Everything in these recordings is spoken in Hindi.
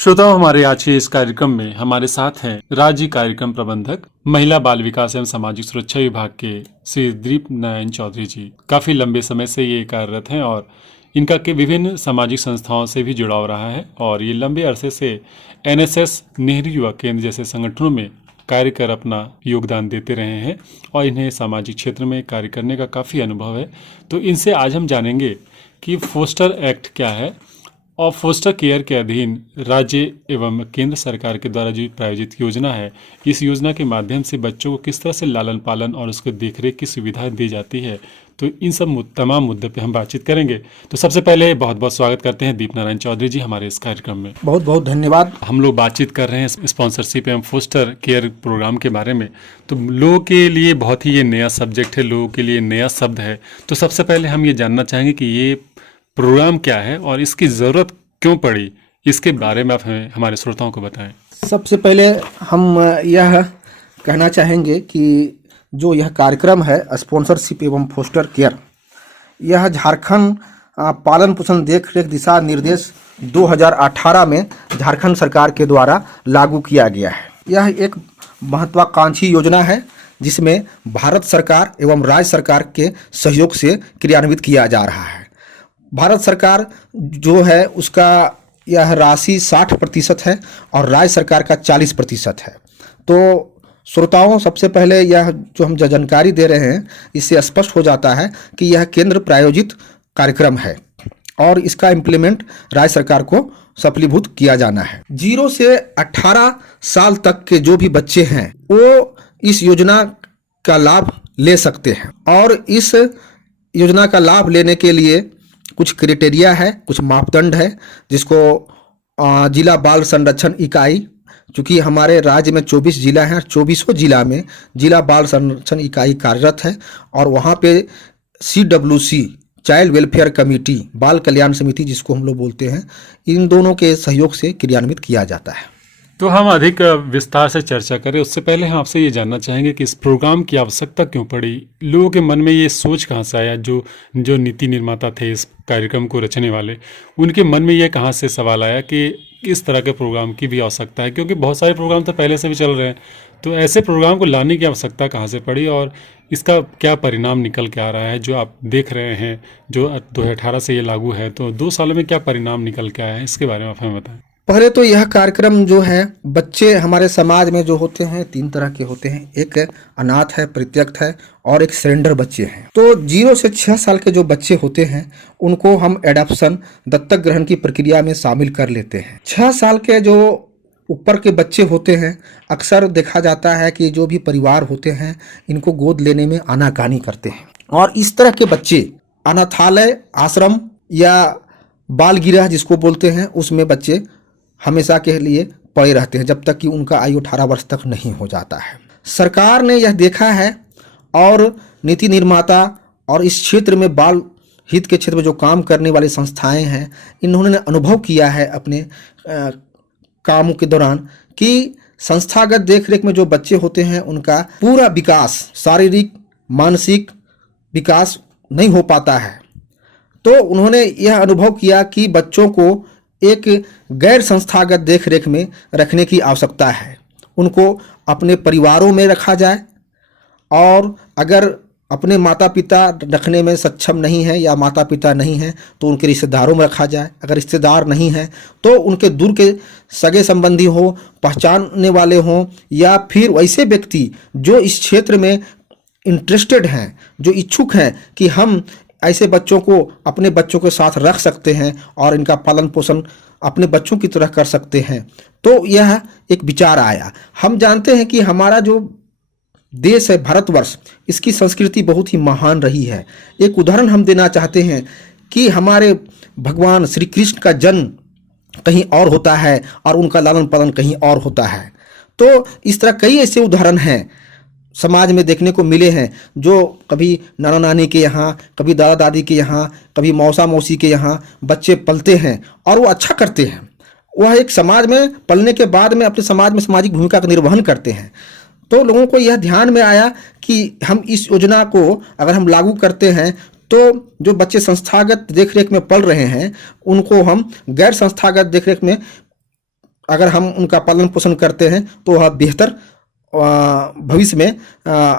श्रोताओं, हमारे आज के इस कार्यक्रम में हमारे साथ हैं राज्य कार्यक्रम प्रबंधक महिला बाल विकास एवं सामाजिक सुरक्षा विभाग के श्री दीप नारायण चौधरी जी। काफी लंबे समय से ये कार्यरत हैं और इनका के विभिन्न सामाजिक संस्थाओं से भी जुड़ाव रहा है और ये लंबे अरसे से एनएसएस, नेहरू युवा केंद्र जैसे संगठनों में कार्य कर अपना योगदान देते रहे हैं और इन्हें सामाजिक क्षेत्र में कार्य करने का काफ़ी अनुभव है। तो इनसे आज हम जानेंगे कि फोस्टर एक्ट क्या है और फोस्टर केयर के अधीन राज्य एवं केंद्र सरकार के द्वारा जो प्रायोजित योजना है, इस योजना के माध्यम से बच्चों को किस तरह से लालन पालन और उसको देखरेख की सुविधा दी जाती है। तो इन सब तमाम मुद्दे पे हम बातचीत करेंगे। तो सबसे पहले बहुत बहुत स्वागत करते हैं दीप नारायण चौधरी जी हमारे इस कार्यक्रम में। बहुत बहुत धन्यवाद। हम लोग बातचीत कर रहे हैं स्पॉन्सरशिप एवं फोस्टर केयर प्रोग्राम के बारे में। तो लोगों के लिए बहुत ही ये नया सब्जेक्ट है, लोगों के लिए नया शब्द है। तो सबसे पहले हम ये जानना चाहेंगे कि ये प्रोग्राम क्या है और इसकी ज़रूरत क्यों पड़ी, इसके बारे में आप हमारे श्रोताओं को बताएं। सबसे पहले हम यह कहना चाहेंगे कि जो यह कार्यक्रम है स्पॉन्सरशिप एवं फोस्टर केयर, यह झारखंड पालन पोषण देख रेख दिशा निर्देश 2018 में झारखंड सरकार के द्वारा लागू किया गया है। यह एक महत्वाकांक्षी योजना है जिसमें भारत सरकार एवं राज्य सरकार के सहयोग से क्रियान्वित किया जा रहा है। भारत सरकार जो है उसका यह राशि 60% है और राज्य सरकार का 40% है। तो श्रोताओं, सबसे पहले यह जो हम जानकारी दे रहे हैं इससे स्पष्ट हो जाता है कि यह केंद्र प्रायोजित कार्यक्रम है और इसका इम्प्लीमेंट राज्य सरकार को सफलीभूत किया जाना है। 0 से 18 साल तक के जो भी बच्चे हैं वो इस योजना का लाभ ले सकते हैं और इस योजना का लाभ लेने के लिए कुछ क्राइटेरिया है, कुछ मापदंड है, जिसको जिला बाल संरक्षण इकाई, चूँकि हमारे राज्य में 24 जिला हैं, 24 जिला में जिला बाल संरक्षण इकाई कार्यरत है और वहाँ पे CWC चाइल्ड वेलफेयर कमेटी, बाल कल्याण समिति जिसको हम लोग बोलते हैं, इन दोनों के सहयोग से क्रियान्वित किया जाता है। तो हम अधिक विस्तार से चर्चा करें उससे पहले हम आपसे ये जानना चाहेंगे कि इस प्रोग्राम की आवश्यकता क्यों पड़ी। लोगों के मन में ये सोच कहाँ से आया, जो नीति निर्माता थे इस कार्यक्रम को रचने वाले, उनके मन में ये कहाँ से सवाल आया कि इस तरह के प्रोग्राम की भी आवश्यकता है, क्योंकि बहुत सारे प्रोग्राम तो पहले से भी चल रहे हैं। तो ऐसे प्रोग्राम को लाने की आवश्यकता कहाँ से पड़ी और इसका क्या परिणाम निकल के आ रहा है जो आप देख रहे हैं, जो 2018 से ये लागू है, तो 2 सालों में क्या परिणाम निकल के आया है, इसके बारे में आप हमें बताएं। पहले तो यह कार्यक्रम जो है, बच्चे हमारे समाज में जो होते हैं 3 तरह के होते हैं। एक अनाथ है, परित्यक्त है और एक सरेंडर बच्चे हैं। तो 0 से 6 साल के जो बच्चे होते हैं उनको हम एडॉप्शन, दत्तक ग्रहण की प्रक्रिया में शामिल कर लेते हैं। 6 साल के जो ऊपर के बच्चे होते हैं, अक्सर देखा जाता है कि जो भी परिवार होते हैं इनको गोद लेने में आनाकानी करते हैं और इस तरह के बच्चे अनाथालय, आश्रम या बाल गृह जिसको बोलते हैं, उसमें बच्चे हमेशा के लिए पड़े रहते हैं जब तक कि उनका आयु 18 वर्ष तक नहीं हो जाता है। सरकार ने यह देखा है और नीति निर्माता और इस क्षेत्र में बाल हित के क्षेत्र में जो काम करने वाली संस्थाएं हैं, इन्होंने अनुभव किया है अपने कामों के दौरान कि संस्थागत देखरेख में जो बच्चे होते हैं उनका पूरा विकास, शारीरिक मानसिक विकास नहीं हो पाता है। तो उन्होंने यह अनुभव किया कि बच्चों को एक गैर संस्थागत देखरेख में रखने की आवश्यकता है। उनको अपने परिवारों में रखा जाए और अगर अपने माता पिता रखने में सक्षम नहीं है या माता पिता नहीं हैं तो उनके रिश्तेदारों में रखा जाए। अगर रिश्तेदार नहीं हैं तो उनके दूर के सगे संबंधी हो, पहचानने वाले हों या फिर वैसे व्यक्ति जो इस क्षेत्र में इंटरेस्टेड हैं, जो इच्छुक हैं कि हम ऐसे बच्चों को अपने बच्चों के साथ रख सकते हैं और इनका पालन पोषण अपने बच्चों की तरह कर सकते हैं। तो यह एक विचार आया। हम जानते हैं कि हमारा जो देश है भारतवर्ष, इसकी संस्कृति बहुत ही महान रही है। एक उदाहरण हम देना चाहते हैं कि हमारे भगवान श्री कृष्ण का जन्म कहीं और होता है और उनका लालन पालन कहीं और होता है। तो इस तरह कई ऐसे उदाहरण हैं समाज में देखने को मिले हैं, जो कभी नाना नानी के यहाँ, कभी दादा दादी के यहाँ, कभी मौसा मौसी के यहाँ बच्चे पलते हैं और वो अच्छा करते हैं। वह एक समाज में पलने के बाद में अपने समाज में सामाजिक भूमिका का निर्वहन करते हैं। तो लोगों को यह ध्यान में आया कि हम इस योजना को अगर हम लागू करते हैं तो जो बच्चे संस्थागत देखरेख में पल रहे हैं उनको हम गैर संस्थागत देखरेख में अगर हम उनका पालन पोषण करते हैं तो वह बेहतर भविष्य में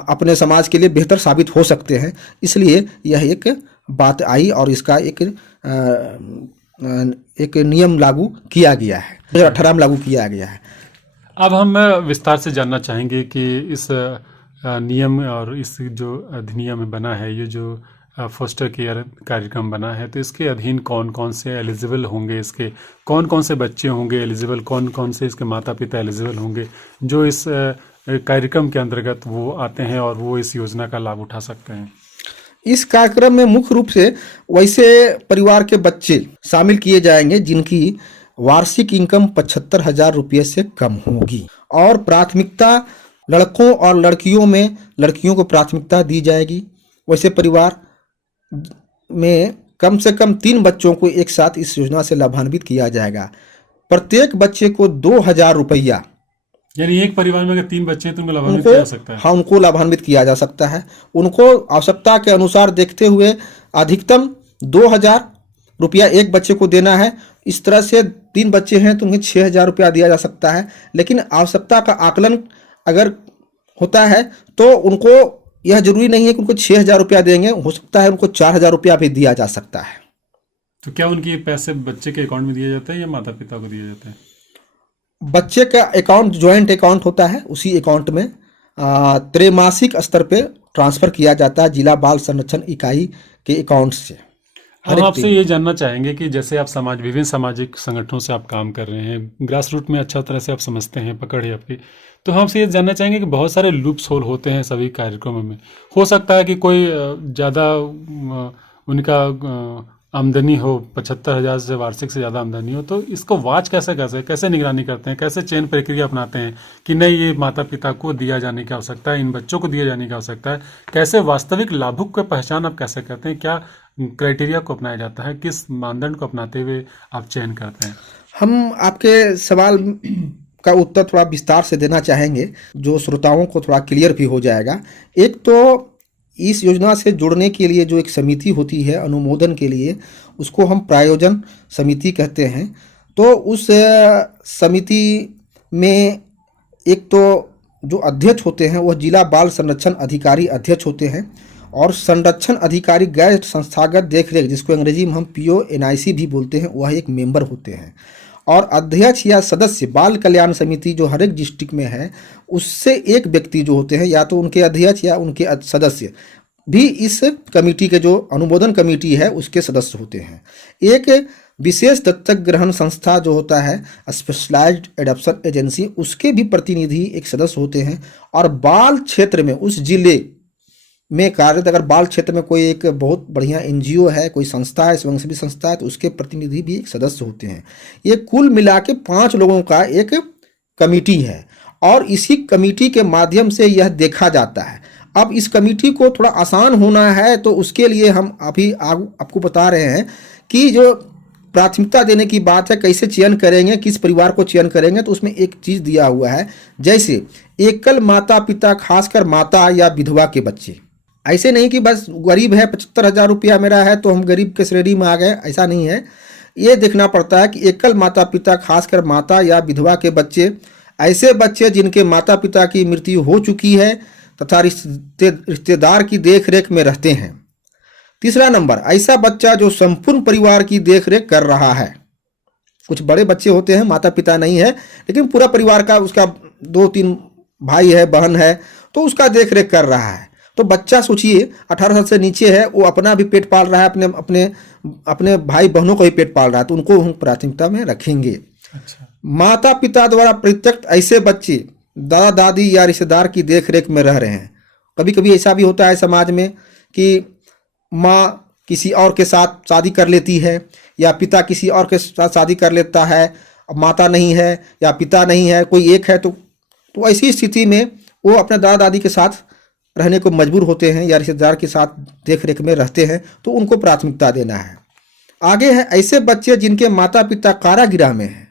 अपने समाज के लिए बेहतर साबित हो सकते हैं। इसलिए यह एक बात आई और इसका एक नियम लागू किया गया है, 2018 में लागू किया गया है। अब हम विस्तार से जानना चाहेंगे कि इस नियम और इस जो अधिनियम बना है, ये जो फोस्टर केयर कार्यक्रम बना है, तो इसके अधीन कौन कौन से एलिजिबल होंगे, इसके कौन कौन से बच्चे होंगे एलिजिबल, कौन कौन से इसके माता पिता एलिजिबल होंगे जो इस कार्यक्रम के अंतर्गत वो आते हैं और वो इस योजना का लाभ उठा सकते हैं। इस कार्यक्रम में मुख्य रूप से वैसे परिवार के बच्चे शामिल किए जाएंगे जिनकी वार्षिक इनकम 75,000 रुपये से कम होगी, और प्राथमिकता लड़कों और लड़कियों में लड़कियों को प्राथमिकता दी जाएगी। वैसे परिवार में कम से कम 3 बच्चों को एक साथ इस योजना से लाभान्वित किया जाएगा। प्रत्येक बच्चे को 2,000 रुपया, यानी एक परिवार में अगर 3 बच्चे हैं तो उनको लाभान्वित किया जा सकता है। हाँ, उनको लाभान्वित किया जा सकता है। उनको आवश्यकता के अनुसार देखते हुए अधिकतम 2,000 रुपया एक बच्चे को देना है। इस तरह से 3 बच्चे हैं तो उन्हें 6,000 रुपया दिया जा सकता है। लेकिन आवश्यकता का आकलन अगर होता है तो उनको यह जरूरी नहीं है कि उनको 6,000 रुपया देंगे, हो सकता है उनको 4,000 रुपया भी दिया जा सकता है। तो क्या उनके पैसे बच्चे के अकाउंट में दिया जाता है या माता पिता को दिया जाता है? बच्चे का अकाउंट ज्वाइंट अकाउंट होता है, उसी अकाउंट में त्रैमासिक स्तर पे ट्रांसफर किया जाता है जिला बाल संरक्षण इकाई के अकाउंट से। हम आपसे ये जानना चाहेंगे कि जैसे आप विभिन्न सामाजिक संगठनों से आप काम कर रहे हैं, ग्रास रूट में अच्छा तरह से आप समझते हैं, पकड़ है आपकी, तो हम आपसे ये जानना चाहेंगे कि बहुत सारे लूप्स होल होते हैं सभी कार्यक्रमों में। हो सकता है कि कोई ज़्यादा उनका आमदनी हो, 75,000 से वार्षिक से ज़्यादा आमदनी हो, तो इसको वाच कैसे निगरानी करते हैं, कैसे चयन प्रक्रिया अपनाते हैं कि नहीं ये माता पिता को दिया जाने की आवश्यकता है, इन बच्चों को दिया जाने की आवश्यकता है, कैसे वास्तविक लाभुक की पहचान आप कैसे करते हैं, क्या क्राइटेरिया को अपनाया जाता है, किस मानदंड को अपनाते हुए आप चयन करते हैं? हम आपके सवाल का उत्तर थोड़ा विस्तार से देना चाहेंगे जो श्रोताओं को थोड़ा क्लियर भी हो जाएगा। एक तो इस योजना से जुड़ने के लिए जो एक समिति होती है अनुमोदन के लिए, उसको हम प्रायोजन समिति कहते हैं। तो उस समिति में एक तो जो अध्यक्ष होते हैं वह जिला बाल संरक्षण अधिकारी अध्यक्ष होते हैं, और संरक्षण अधिकारी गैर संस्थागत देखरेख जिसको अंग्रेजी में हम PONIC भी बोलते हैं, वह एक मेंबर होते हैं। और अध्यक्ष या सदस्य बाल कल्याण समिति जो हर एक डिस्ट्रिक्ट में है, उससे एक व्यक्ति जो होते हैं या तो उनके अध्यक्ष या उनके सदस्य भी इस कमेटी के जो अनुमोदन कमेटी है उसके सदस्य होते हैं। एक विशेष दत्तक ग्रहण संस्था जो होता है स्पेशलाइज्ड एडॉप्शन एजेंसी, उसके भी प्रतिनिधि एक सदस्य होते हैं। और बाल क्षेत्र में उस जिले में कार्यरत अगर बाल क्षेत्र में कोई एक बहुत बढ़िया NGO है, कोई संस्था है, स्वयंसेवी संस्था है, तो उसके प्रतिनिधि भी एक सदस्य होते हैं। ये कुल मिला के 5 लोगों का एक कमेटी है, और इसी कमेटी के माध्यम से यह देखा जाता है। अब इस कमेटी को थोड़ा आसान होना है तो उसके लिए हम अभी आपको बता रहे हैं कि जो प्राथमिकता देने की बात है, कैसे चयन करेंगे, किस परिवार को चयन करेंगे, तो उसमें एक चीज़ दिया हुआ है, जैसे एकल माता पिता, खासकर माता या विधवा के बच्चे। ऐसे नहीं कि बस गरीब है 75,000 रुपया मेरा है तो हम गरीब के श्रेणी में आ गए, ऐसा नहीं है। ये देखना पड़ता है कि एकल माता पिता, खासकर माता या विधवा के बच्चे, ऐसे बच्चे जिनके माता पिता की मृत्यु हो चुकी है तथा रिश्तेदार की देखरेख में रहते हैं। तीसरा नंबर, ऐसा बच्चा जो संपूर्ण परिवार की देखरेख कर रहा है। कुछ बड़े बच्चे होते हैं, माता पिता नहीं है लेकिन पूरा परिवार का, उसका 2-3 भाई है, बहन है, तो उसका देखरेख कर रहा है। तो बच्चा सोचिए 18 साल से नीचे है, वो अपना भी पेट पाल रहा है, अपने अपने अपने भाई बहनों को भी पेट पाल रहा है, तो उनको हम प्राथमिकता में रखेंगे। अच्छा। माता पिता द्वारा परित्यक्त ऐसे बच्चे दादा दादी या रिश्तेदार की देखरेख में रह रहे हैं। कभी कभी ऐसा भी होता है समाज में कि माँ किसी और के साथ शादी कर लेती है या पिता किसी और के साथ शादी कर लेता है, माता नहीं है या पिता नहीं है, कोई एक है, तो ऐसी स्थिति में वो अपने दादा दादी के साथ रहने को मजबूर होते हैं या रिश्तेदार के साथ देख रेख में रहते हैं, तो उनको प्राथमिकता देना है। आगे है ऐसे बच्चे जिनके माता पिता कारागृह में हैं,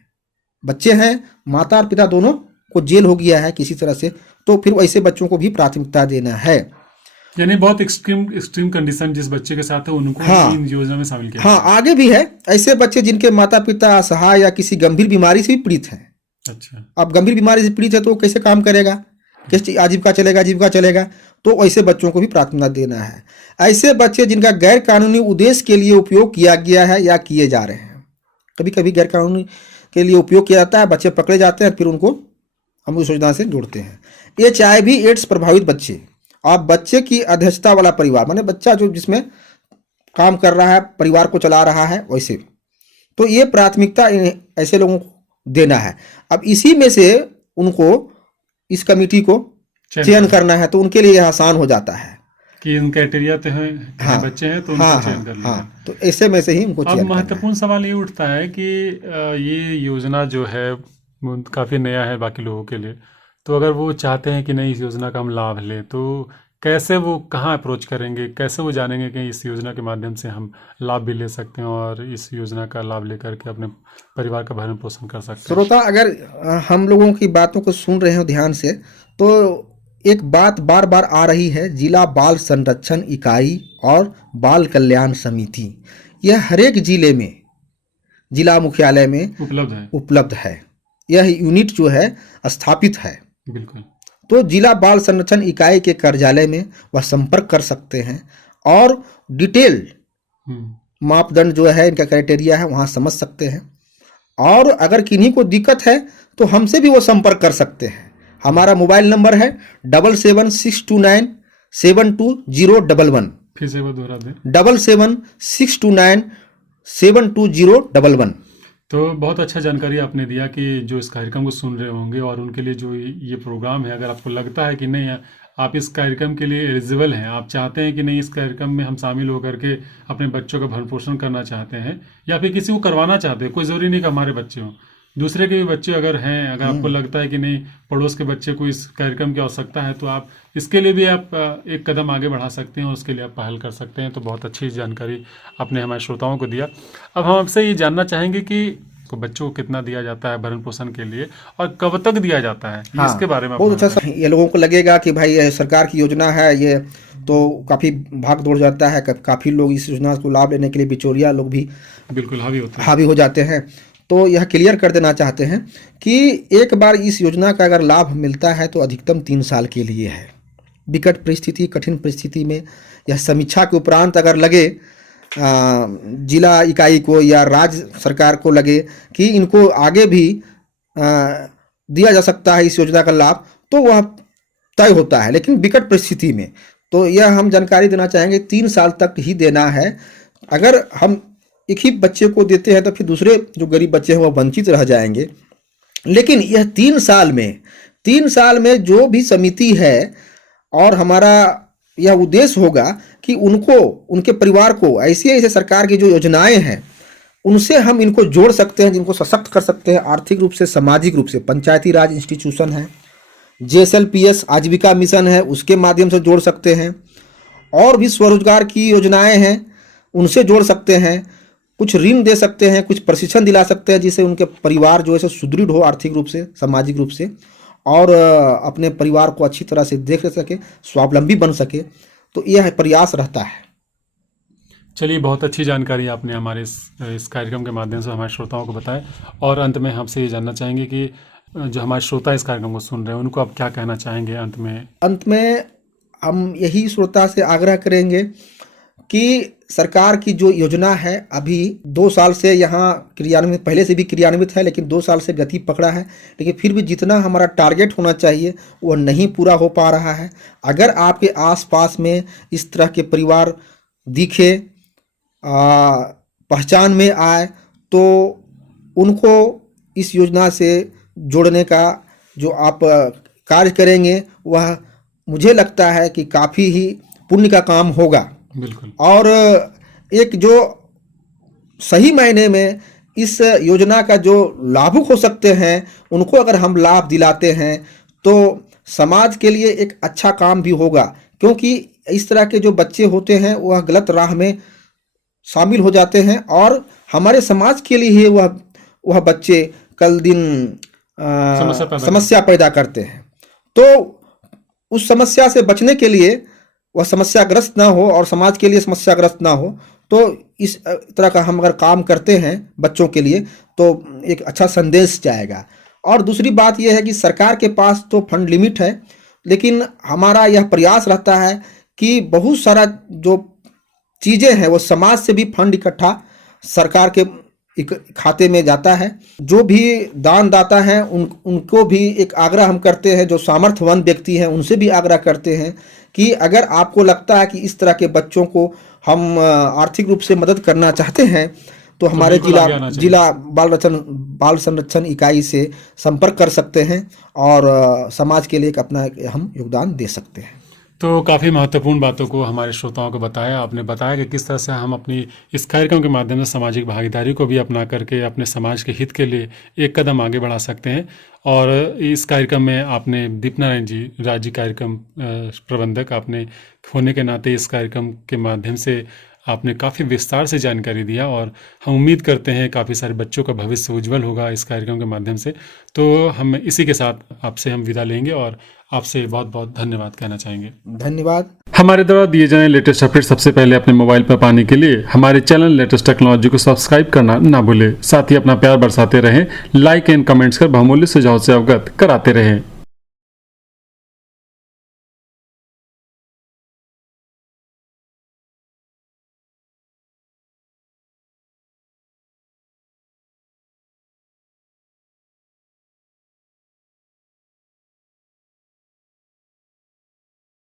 बच्चे हैं माता और पिता दोनों को जेल हो गया है किसी तरह से, तो फिर ऐसे बच्चों को भी प्राथमिकता देना है। यानी बहुत एक्सट्रीम कंडीशन जिस बच्चे के साथ है उनको इन योजना में शामिल किया। हाँ, आगे भी है ऐसे बच्चे जिनके माता पिता असहाय या किसी गंभीर बीमारी से भी पीड़ित हैं, अच्छा। अब गंभीर बीमारी से पीड़ित है तो वो कैसे काम करेगा, कैसे आजीविका चलेगा। तो ऐसे बच्चों को भी प्राथमिकता देना है। ऐसे बच्चे जिनका गैर कानूनी उद्देश्य के लिए उपयोग किया गया है या किए जा रहे हैं, कभी कभी गैर कानूनी के लिए उपयोग किया जाता है, बच्चे पकड़े जाते हैं, फिर उनको हम उस योजना से जोड़ते हैं। HIV एड्स प्रभावित बच्चे और बच्चे की अध्यक्षता वाला परिवार, माने बच्चा जो जिसमें काम कर रहा है, परिवार को चला रहा है, वैसे तो ये प्राथमिकता ऐसे लोगों को देना है। अब इसी में से उनको इस कमेटी को चयन करना है, तो उनके लिए यह आसान हो जाता है कि इन क्राइटेरिया तो हैं, हाँ, बच्चे हैं तो उनको चयन कर लेना। तो ऐसे में से ही उनको अब चयन महत्वपूर्ण सवाल ये उठता है कि ये योजना जो है वो काफ़ी नया है बाकी लोगों के लिए, तो अगर वो चाहते हैं कि नहीं इस योजना का हम लाभ लें, तो कैसे वो कहाँ अप्रोच करेंगे, कैसे वो जानेंगे कि इस योजना के माध्यम से हम लाभ भी ले सकते हैं और इस योजना का लाभ लेकर के अपने परिवार का भरण पोषण कर सकते हैं। श्रोता, अगर हम लोगों की बातों को सुन रहे हो ध्यान से, तो एक बात बार बार आ रही है, जिला बाल संरक्षण इकाई और बाल कल्याण समिति, यह हर एक जिले में, जिला मुख्यालय में उपलब्ध है। यह यूनिट जो है स्थापित है। बिल्कुल। तो जिला बाल संरक्षण इकाई के कार्यालय में वह संपर्क कर सकते हैं और डिटेल मापदंड जो है, इनका क्राइटेरिया है, वहाँ समझ सकते हैं। और अगर किन्हीं को दिक्कत है तो हमसे भी वो संपर्क कर सकते हैं। हमारा मोबाइल नंबर है 7762972011। फिर से वो दोहरा दें। 7762972011। तो बहुत अच्छा जानकारी आपने दिया कि जो इस कार्यक्रम को सुन रहे होंगे और उनके लिए जो ये प्रोग्राम है, अगर आपको लगता है कि नहीं आप इस कार्यक्रम के लिए एलिजिबल हैं, आप चाहते हैं कि नहीं इस कार्यक्रम में हम शामिल होकर के अपने बच्चों का भरण पोषण करना चाहते हैं या फिर किसी को करवाना चाहते हैं, कोई ज़रूरी नहीं कि हमारे बच्चे हों, दूसरे के भी बच्चे अगर हैं, अगर आपको लगता है कि नहीं पड़ोस के बच्चे को इस कार्यक्रम की आवश्यकता है, तो आप इसके लिए भी आप एक कदम आगे बढ़ा सकते हैं और उसके लिए आप पहल कर सकते हैं। तो बहुत अच्छी जानकारी आपने हमारे श्रोताओं को दिया। अब हम आपसे ये जानना चाहेंगे कि बच्चों को कितना दिया जाता है भरण पोषण के लिए और कब तक दिया जाता है, इसके बारे में बहुत अच्छा। ये लोगों को लगेगा कि भाई ये सरकार की योजना है, ये तो काफ़ी भाग दौड़ जाता है, काफ़ी लोग इस योजना को लाभ लेने के लिए बिचौलिया लोग भी बिल्कुल हावी हो जाते हैं। तो यह क्लियर कर देना चाहते हैं कि एक बार इस योजना का अगर लाभ मिलता है तो अधिकतम 3 साल के लिए है। विकट परिस्थिति, कठिन परिस्थिति में यह समीक्षा के उपरांत अगर लगे जिला इकाई को या राज्य सरकार को लगे कि इनको आगे भी दिया जा सकता है इस योजना का लाभ, तो वह तय होता है। लेकिन विकट परिस्थिति में तो यह हम जानकारी देना चाहेंगे 3 साल तक ही देना है। अगर हम एक ही बच्चे को देते हैं तो फिर दूसरे जो गरीब बच्चे हैं वह वंचित रह जाएंगे। लेकिन यह 3 साल में जो भी समिति है और हमारा यह उद्देश्य होगा कि उनको, उनके परिवार को ऐसे सरकार की जो योजनाएं हैं उनसे हम इनको जोड़ सकते हैं, जिनको सशक्त कर सकते हैं आर्थिक रूप से, सामाजिक रूप से। पंचायती राज इंस्टीट्यूशन है, JSLPS आजीविका मिशन है, उसके माध्यम से जोड़ सकते हैं। और भी स्वरोजगार की योजनाएं हैं, उनसे जोड़ सकते हैं। कुछ ऋण दे सकते हैं, कुछ प्रशिक्षण दिला सकते हैं, जिससे उनके परिवार जो है सुदृढ़ हो आर्थिक रूप से, सामाजिक रूप से, और अपने परिवार को अच्छी तरह से देख सके, स्वावलंबी बन सके। तो यह प्रयास रहता है। चलिए, बहुत अच्छी जानकारी आपने हमारे इस कार्यक्रम के माध्यम से हमारे श्रोताओं को बताया। और अंत में हमसे ये जानना चाहेंगे कि जो हमारे श्रोता इस कार्यक्रम को सुन रहे हैं उनको आप क्या कहना चाहेंगे अंत में हम यही श्रोता से आग्रह करेंगे कि सरकार की जो योजना है अभी 2 साल से यहाँ क्रियान्वित, पहले से भी क्रियान्वित है, लेकिन 2 साल से गति पकड़ा है। लेकिन फिर भी जितना हमारा टारगेट होना चाहिए वह नहीं पूरा हो पा रहा है। अगर आपके आसपास में इस तरह के परिवार दिखे, पहचान में आए, तो उनको इस योजना से जोड़ने का जो आप कार्य करेंगे वह मुझे लगता है कि काफ़ी ही पुण्य का काम होगा। बिल्कुल। और एक जो सही मायने में इस योजना का जो लाभुक हो सकते हैं उनको अगर हम लाभ दिलाते हैं तो समाज के लिए एक अच्छा काम भी होगा। क्योंकि इस तरह के जो बच्चे होते हैं वह गलत राह में शामिल हो जाते हैं और हमारे समाज के लिए ही वह बच्चे कल दिन समस्या पैदा करते हैं। तो उस समस्या से बचने के लिए, वह समस्याग्रस्त ना हो और समाज के लिए समस्याग्रस्त ना हो, तो इस तरह का हम अगर काम करते हैं बच्चों के लिए तो एक अच्छा संदेश जाएगा। और दूसरी बात यह है कि सरकार के पास तो फंड लिमिट है, लेकिन हमारा यह प्रयास रहता है कि बहुत सारा जो चीज़ें हैं वो समाज से भी फंड इकट्ठा सरकार के खाते में जाता है। जो भी दानदाता हैं उनको भी एक आग्रह हम करते हैं, जो सामर्थ्यवान व्यक्ति हैं उनसे भी आग्रह करते हैं कि अगर आपको लगता है कि इस तरह के बच्चों को हम आर्थिक रूप से मदद करना चाहते हैं तो हमारे जिला बाल संरक्षण इकाई से संपर्क कर सकते हैं और समाज के लिए एक अपना हम योगदान दे सकते हैं। तो काफ़ी महत्वपूर्ण बातों को हमारे श्रोताओं को बताया आपने, बताया कि किस तरह से हम अपनी इस कार्यक्रम के माध्यम से सामाजिक भागीदारी को भी अपना करके अपने समाज के हित के लिए एक कदम आगे बढ़ा सकते हैं। और इस कार्यक्रम में आपने दीपनारायण जी, राज्य कार्यक्रम प्रबंधक आपने होने के नाते इस कार्यक्रम के माध्यम से आपने काफ़ी विस्तार से जानकारी दिया और हम उम्मीद करते हैं काफ़ी सारे बच्चों का भविष्य उज्जवल होगा इस कार्यक्रम के माध्यम से। तो हम इसी के साथ आपसे हम विदा लेंगे और आपसे बहुत बहुत धन्यवाद कहना चाहेंगे। धन्यवाद। हमारे द्वारा दिए जाने लेटेस्ट अपडेट सबसे पहले अपने मोबाइल पर पाने के लिए हमारे चैनल लेटेस्ट टेक्नोलॉजी को सब्सक्राइब करना ना भूलें। साथ ही अपना प्यार बरसाते रहें, लाइक एंड कमेंट्स कर बहुमूल्य सुझाव से अवगत कराते रहें।